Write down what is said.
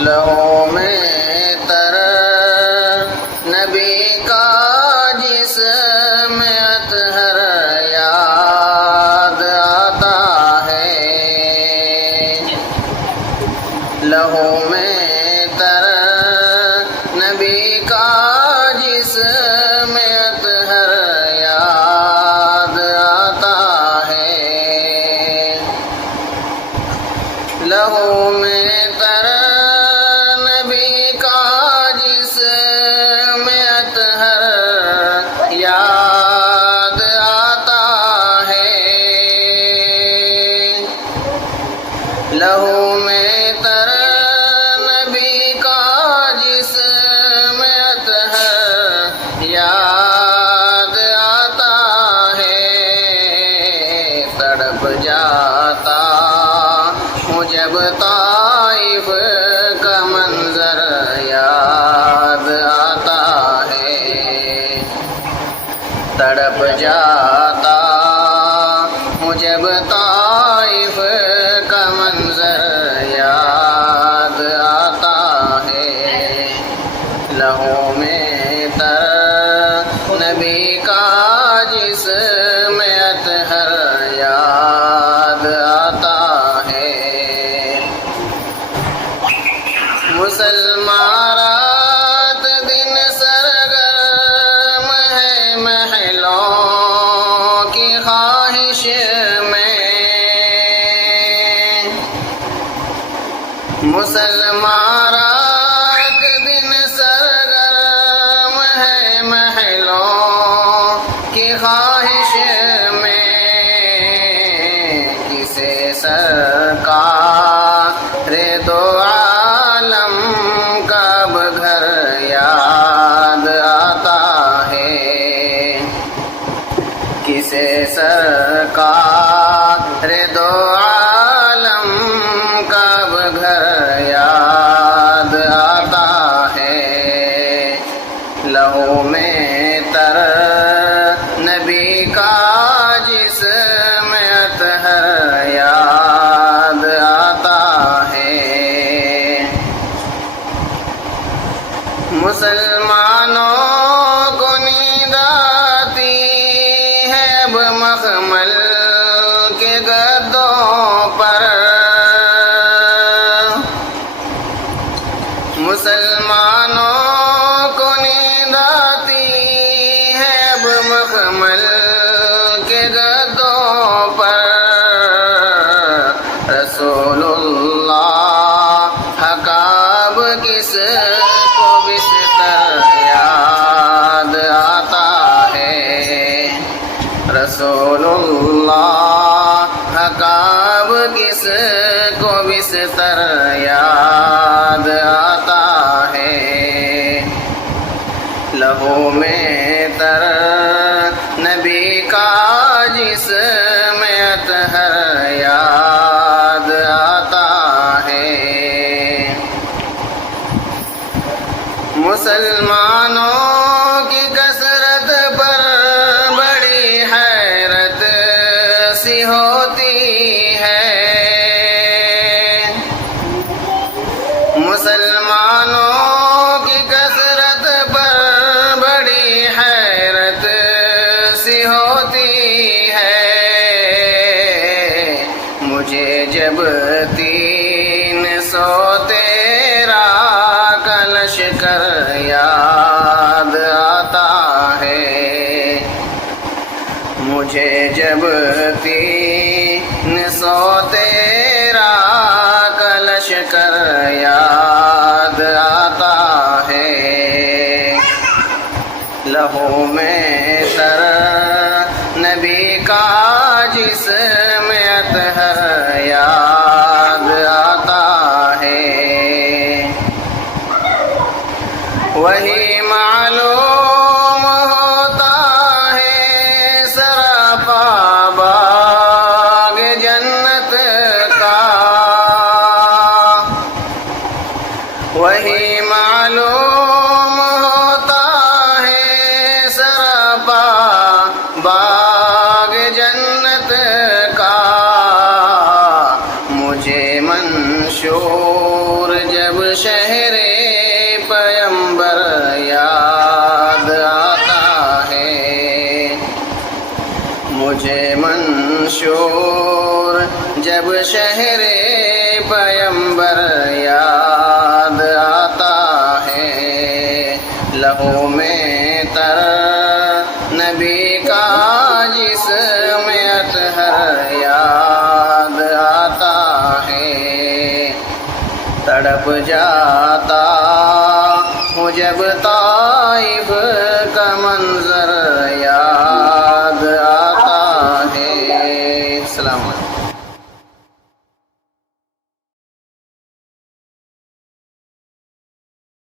لہو میں تر نبی کا جسم اطہر یاد آتا ہے، لہو میں تر نبی کا جسم اطہر یاد آتا ہے، لہو میں تر نبی کا جسم اطہر یاد آتا ہے، لہو میں تر نبی کا جسم اطہر یاد آتا ہے، تڑپ جاتا ہوں جب طائف کا منظر یاد آتا ہے، تڑپ جاتا ہوں جب طائف کا منظر یاد آتا ہے، لہو میں تر نبی کا جسم اطہر یاد آتا ہے، مسلمان رات دن سرگرم ہے محلوں کی خواہش میں، مسلمان رات دن سرگرم ہے محلوں کی خواہش میں، کسے سرکار دو عالم کا اب گھر یاد آتا ہے، کسے سرکار دو عالم کا اب گھر یاد آتا ہے، لہو میں تر نبی کا جسم اطہر یاد آتا ہے، مسلمانوں کو نیند آتی ہے اب مخمل کے گدوں پر، مسلمانوں کو نیند آتی ہے اب مخمل کے گدوں پر، رسول اللہ حقاب کس کو بستر یاد آتا ہے، رسول اللہ حقاب کس کو بستر یاد آتا ہے، لہو میں تر نبی کا جسم اطہر یاد آتا ہے، مسلمانوں کی کثرت پر بڑی حیرت سی ہوتی ہے، مسلمانوں کی کثرت پر بڑی حیرت سی ہوتی ہے، مجھے جب 313 کا لشکر یاد آتا ہے، مجھے جب 313 کا لشکر یاد آتا ہے، لہو میں تر نبی کا جسم اطہر یاد آتا ہے، وہی معلوم ہوتا ہے سراپا باغ جنت کا، وہی معلوم ہوتا ہے سراپا باغ جنت کا، مجھے منشور جب شہر پیمبر یاد آتا ہے، مجھے منشور جب شہر پیمبر یاد آتا ہے، لہو میں تر نبی کا جسم اطہر یاد آتا ہے، تڑپ جا